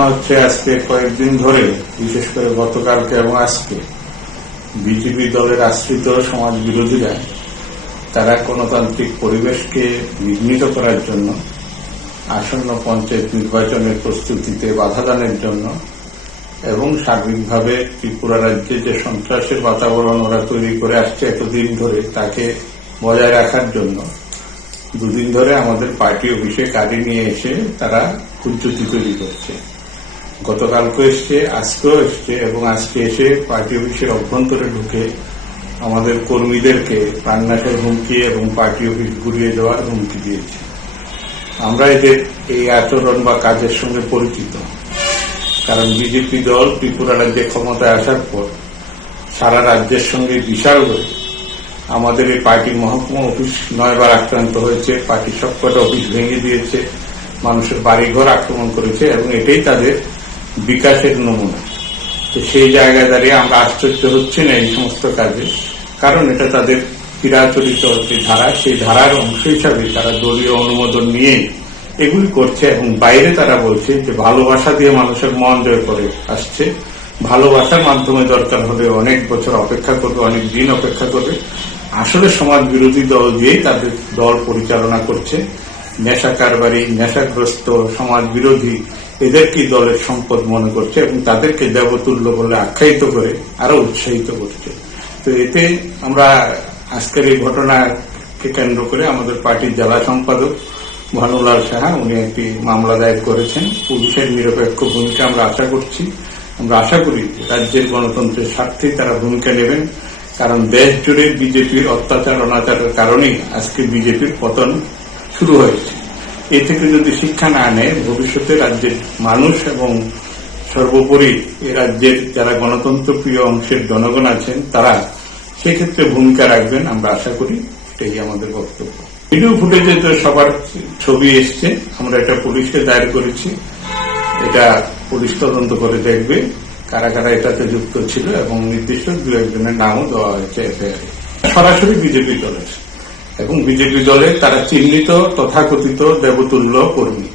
ঘটনা হচ্ছে, আজকে কয়েকদিন ধরে, বিশেষ করে গতকালকে এবং আজকে বিজেপি দলের আশ্রিত সমাজ বিরোধীরা তারা গণতান্ত্রিক পরিবেশকে বিঘ্নিত করার জন্য, আসন্ন পঞ্চায়েত নির্বাচনের প্রস্তুতিতে বাধা দানের জন্য এবং সার্বিকভাবে ত্রিপুরা রাজ্যে যে সন্ত্রাসের বাতাবরণ ওরা তৈরি করে আসছে এতদিন ধরে, তাকে বজায় রাখার জন্য দুদিন ধরে আমাদের পার্টি অফিসে গাড়ি নিয়ে এসে তারা কুজ্জতি তৈরি করছে। গতকালকে এসছে, আজকেও এসছে এবং আজকে এসে পার্টি অফিসের অভ্যন্তরে ঢুকে আমাদের কর্মীদেরকে প্রাণনাশের হুমকি এবং পার্টি অফিস ঘুরিয়ে দেওয়ার হুমকি দিয়েছে। আমরা এদের এই আচরণ বা কাজের সঙ্গে পরিচিত, কারণ বিজেপি দল ত্রিপুরা রাজ্যে ক্ষমতায় আসার পর সারা রাজ্যের সঙ্গে বিশালভাবে আমাদের এই পার্টির মহকুমা অফিস 9 বার আক্রান্ত হয়েছে, পার্টির সবকটা অফিস ভেঙে দিয়েছে, মানুষের বাড়িঘর আক্রমণ করেছে এবং এটাই তাদের বিকাশের নমুনা। তো সেই জায়গায় দাঁড়িয়ে আমরা আশ্চর্য হচ্ছি না এই সমস্ত কাজে, কারণ এটা তাদের চিরাচরিত যে ধারা, সেই ধারার অংশ হিসাবে তারা দলীয় অনুমোদন নিয়ে এগুলি করছে এবং বাইরে তারা বলছে যে ভালোবাসা দিয়ে মানুষের মন জয় করে আসছে, ভালোবাসার মাধ্যমে দরকার হলে অনেক বছর অপেক্ষা করবে, অনেক দিন অপেক্ষা করবে। আসলে সমাজ বিরোধী দল দিয়েই তাদের দল পরিচালনা করছে। নেশা কারবারি, নেশাগ্রস্ত, সমাজ বিরোধী এদেরকেই দলের সম্পদ মনে করছে এবং তাদেরকে দেবতুল্য বলে আখ্যায়িত করে আরো উৎসাহিত করছে। তো এতে আমরা আজকের এই ঘটনাকে কেন্দ্র করে আমাদের পার্টির জেলা সম্পাদক ভানুলাল সাহা উনি একটি মামলা দায়ের করেছেন। পুলিশের নিরপেক্ষ ভূমিকা আমরা আশা করছি। আমরা আশা করি রাজ্যের গণতন্ত্রের স্বার্থে তারা ভূমিকা নেবেন, কারণ দেশ জুড়ে বিজেপির অত্যাচার অনাচারের কারণেই আজকে বিজেপির পতন শুরু হয়েছে। এ থেকে যদি শিক্ষা না নেয়, ভবিষ্যতে রাজ্যের মানুষ এবং সর্বোপরি এ রাজ্যের যারা গণতন্ত্র প্রিয় অংশের জনগণ আছেন তারা সেক্ষেত্রে ভূমিকা রাখবেন, আমরা আশা করি। এটাই আমাদের বক্তব্য। ভিডিও ফুটেজে তো সবার ছবি এসছে, আমরা এটা পুলিশকে দায়ের করেছি। এটা পুলিশ তদন্ত করে দেখবে কারা কারা এটাতে যুক্ত ছিল এবং নির্দিষ্ট 2-1 জনের নামও দেওয়া হয়েছে এফআইআর। সরাসরি বিজেপি দলের এবং বিজেপি দলের তারা চিহ্নিত তথাকথিত দেবতুল্য কর্মী।